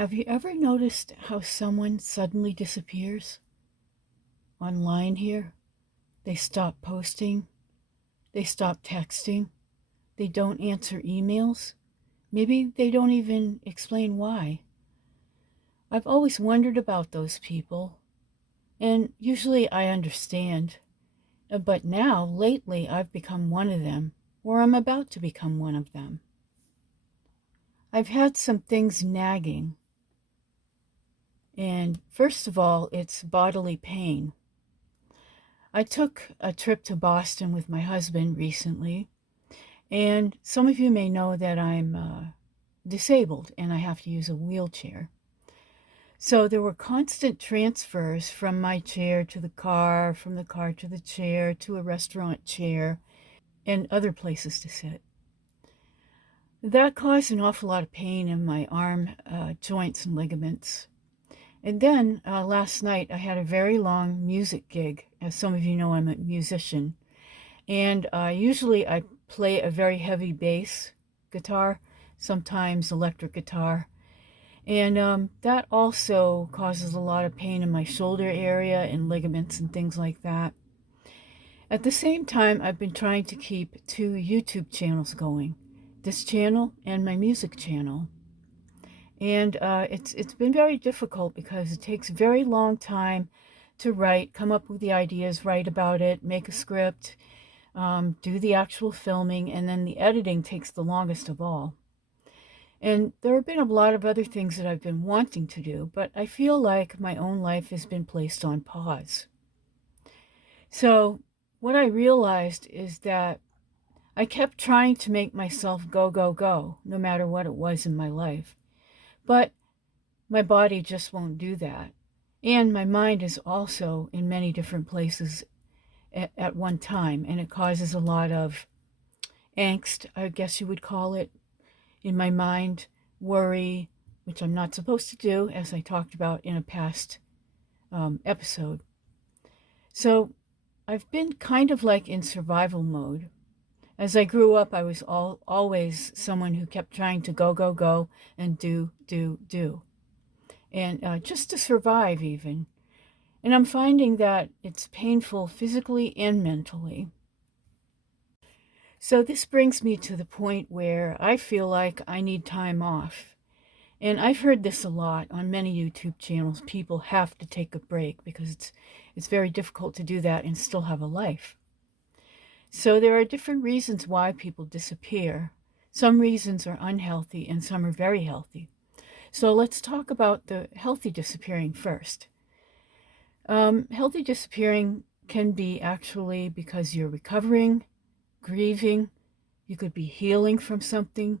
Have you ever noticed how someone suddenly disappears online here? They stop posting, they stop texting, they don't answer emails. Maybe they don't even explain why. I've always wondered about those people, and usually I understand. But now, lately, I've become one of them, or I'm about to become one of them. I've had some things nagging, and first of all, it's bodily pain. I took a trip to Boston with my husband recently, and some of you may know that I'm disabled and I have to use a wheelchair. So there were constant transfers from my chair to the car, from the car to the chair, to a restaurant chair, and other places to sit. That caused an awful lot of pain in my arm joints and ligaments. And then last night I had a very long music gig. As some of you know, I'm a musician. And usually I play a very heavy bass guitar, sometimes electric guitar. And that also causes a lot of pain in my shoulder area and ligaments and things like that. At the same time, I've been trying to keep two YouTube channels going, this channel and my music channel. And it's been very difficult because it takes a very long time to write, come up with the ideas, write about it, make a script, do the actual filming, and then the editing takes the longest of all. And there have been a lot of other things that I've been wanting to do, but I feel like my own life has been placed on pause. So what I realized is that I kept trying to make myself go, go, go, no matter what it was in my life. But my body just won't do that. And my mind is also in many different places at one time, and it causes a lot of angst, I guess you would call it, in my mind, worry, which I'm not supposed to do, as I talked about in a past episode. So I've been kind of like in survival mode. As I grew up, I was always someone who kept trying to go, go, go, and do, do. And just to survive even. And I'm finding that it's painful physically and mentally. So this brings me to the point where I feel like I need time off. And I've heard this a lot on many YouTube channels. People have to take a break because it's very difficult to do that and still have a life. So there are different reasons why people disappear. Some reasons are unhealthy and some are very healthy. So let's talk about the healthy disappearing first. Healthy disappearing can be actually because you're recovering, grieving, you could be healing from something,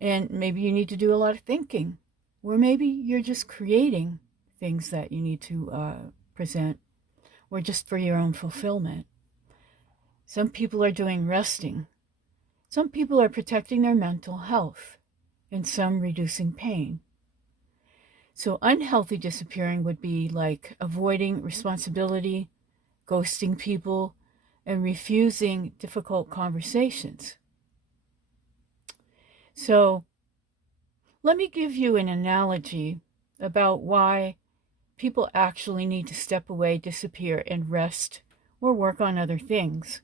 and maybe you need to do a lot of thinking, or maybe you're just creating things that you need to present, or just for your own fulfillment. Some people are doing resting. Some people are protecting their mental health, and some reducing pain. So unhealthy disappearing would be like avoiding responsibility, ghosting people, and refusing difficult conversations. So let me give you an analogy about why people actually need to step away, disappear, and rest or work on other things.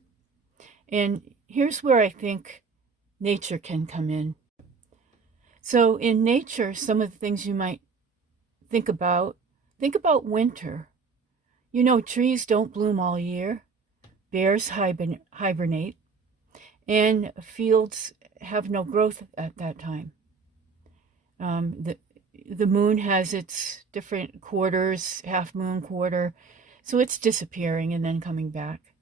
And here's where I think nature can come in. So in nature, some of the things you might think about winter. You know, trees don't bloom all year. Bears hibernate, and fields have no growth at that time. The moon has its different quarters, half moon, quarter, so it's disappearing and then coming back.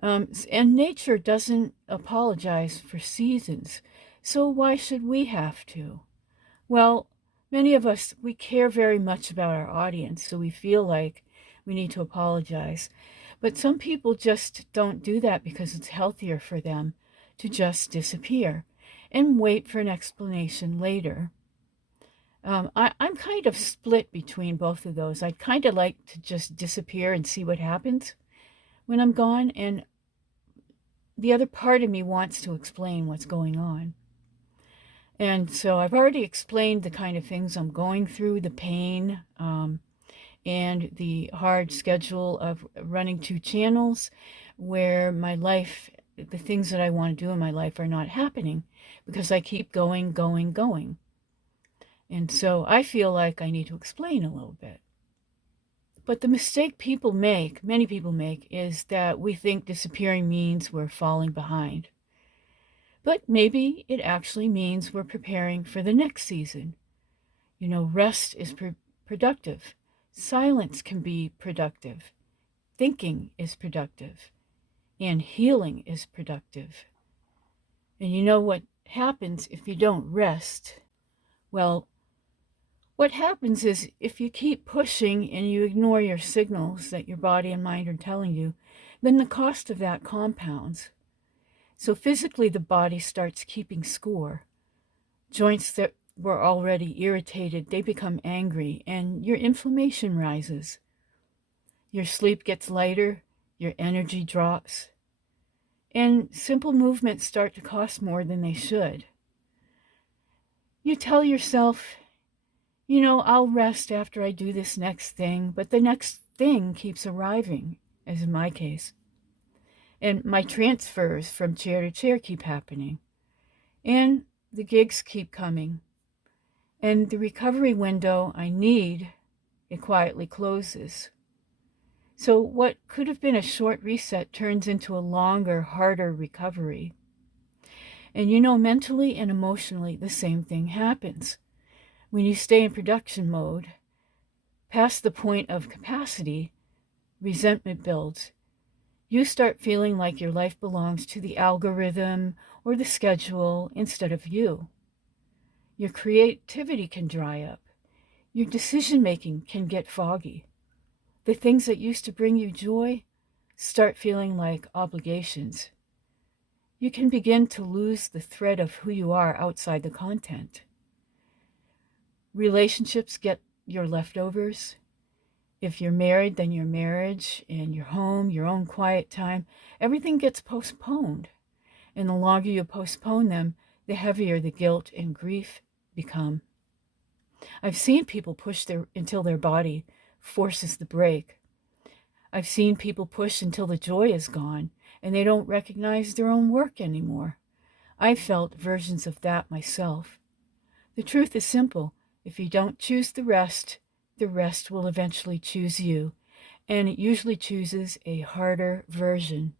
And nature doesn't apologize for seasons, so why should we have to? Well, many of us, we care very much about our audience, so we feel like we need to apologize. But some people just don't do that because it's healthier for them to just disappear and wait for an explanation later. I'm kind of split between both of those. I'd kind of like to just disappear and see what happens when I'm gone, and the other part of me wants to explain what's going on. And so I've already explained the kind of things I'm going through, the pain, and the hard schedule of running two channels where my life, the things that I want to do in my life are not happening because I keep going, going, going. And so I feel like I need to explain a little bit. But the mistake people make, many people make, is that we think disappearing means we're falling behind. But maybe it actually means we're preparing for the next season. You know, rest is productive. Silence can be productive. Thinking is productive. And healing is productive. And you know what happens if you don't rest? Well, what happens is if you keep pushing and you ignore your signals that your body and mind are telling you, then the cost of that compounds. So physically, the body starts keeping score. Joints that were already irritated, they become angry, and your inflammation rises. Your sleep gets lighter, your energy drops, and simple movements start to cost more than they should. You tell yourself, you know, I'll rest after I do this next thing, but the next thing keeps arriving, as in my case. And my transfers from chair to chair keep happening. And the gigs keep coming. And the recovery window I need, it quietly closes. So what could have been a short reset turns into a longer, harder recovery. And you know, mentally and emotionally, the same thing happens. When you stay in production mode, past the point of capacity, resentment builds. You start feeling like your life belongs to the algorithm or the schedule instead of you. Your creativity can dry up. Your decision-making can get foggy. The things that used to bring you joy start feeling like obligations. You can begin to lose the thread of who you are outside the content. Relationships get your leftovers. If you're married, then your marriage and your home, your own quiet time, everything gets postponed. And the longer you postpone them, the heavier the guilt and grief become. I've seen people push until their body forces the brake. I've seen people push until the joy is gone and they don't recognize their own work anymore. I've felt versions of that myself. The truth is simple. If you don't choose the rest will eventually choose you, and it usually chooses a harder version.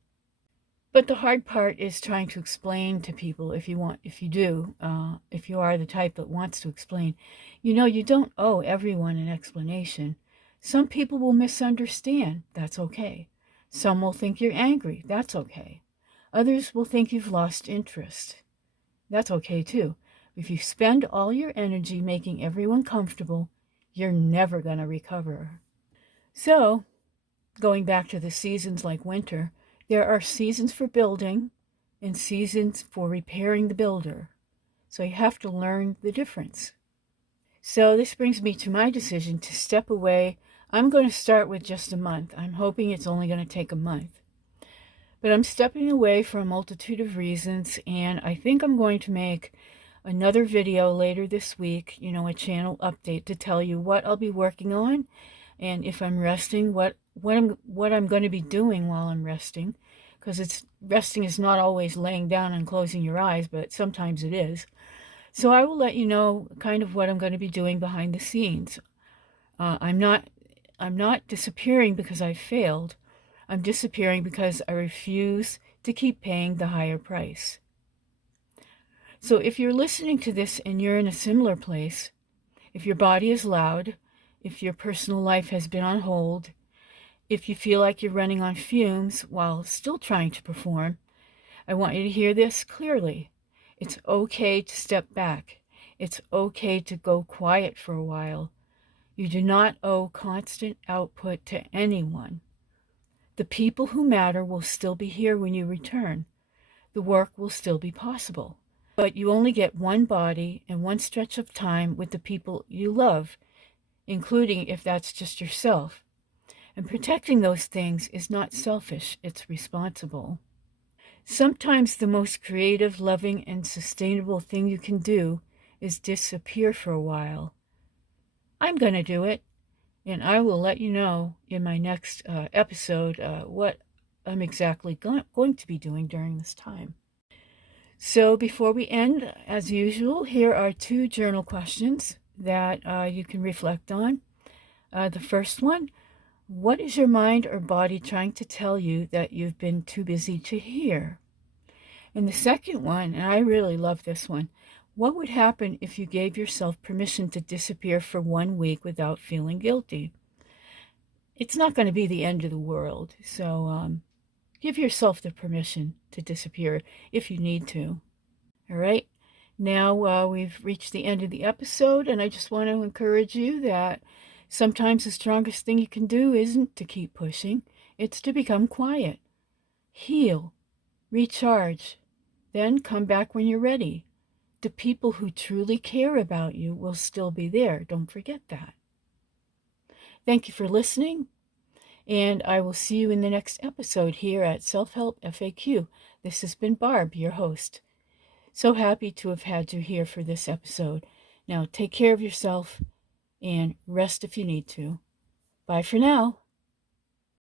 But the hard part is trying to explain to people, if you are the type that wants to explain, you know, you don't owe everyone an explanation. Some people will misunderstand. That's okay. Some will think you're angry. That's okay. Others will think you've lost interest. That's okay too. If you spend all your energy making everyone comfortable, you're never going to recover. So, going back to the seasons like winter, there are seasons for building and seasons for repairing the builder. So you have to learn the difference. So this brings me to my decision to step away. I'm going to start with just a month. I'm hoping it's only going to take a month. But I'm stepping away for a multitude of reasons, and I think I'm going to make another video later this week, you know, a channel update to tell you what I'll be working on, and if I'm resting, what I'm going to be doing while I'm resting, because resting is not always laying down and closing your eyes, but sometimes it is. So I will let you know kind of what I'm going to be doing behind the scenes. I'm not disappearing because I failed. I'm disappearing because I refuse to keep paying the higher price. So if you're listening to this and you're in a similar place, if your body is loud, if your personal life has been on hold, if you feel like you're running on fumes while still trying to perform, I want you to hear this clearly. It's okay to step back. It's okay to go quiet for a while. You do not owe constant output to anyone. The people who matter will still be here when you return. The work will still be possible. But you only get one body and one stretch of time with the people you love, including if that's just yourself. And protecting those things is not selfish, it's responsible. Sometimes the most creative, loving, and sustainable thing you can do is disappear for a while. I'm going to do it, and I will let you know in my next episode what I'm exactly going to be doing during this time. So before we end, as usual, here are 2 journal questions that you can reflect on. The first one, what is your mind or body trying to tell you that you've been too busy to hear? And the second one, and I really love this one, what would happen if you gave yourself permission to disappear for 1 week without feeling guilty? It's not going to be the end of the world, so give yourself the permission to disappear if you need to. All right. Now we've reached the end of the episode, and I just want to encourage you that sometimes the strongest thing you can do isn't to keep pushing, it's to become quiet, heal, recharge, then come back when you're ready. The people who truly care about you will still be there. Don't forget that. Thank you for listening, and I will see you in the next episode here at Self-Help FAQ. This has been Barb, your host. So happy to have had you here for this episode. Now take care of yourself and rest if you need to. Bye for now.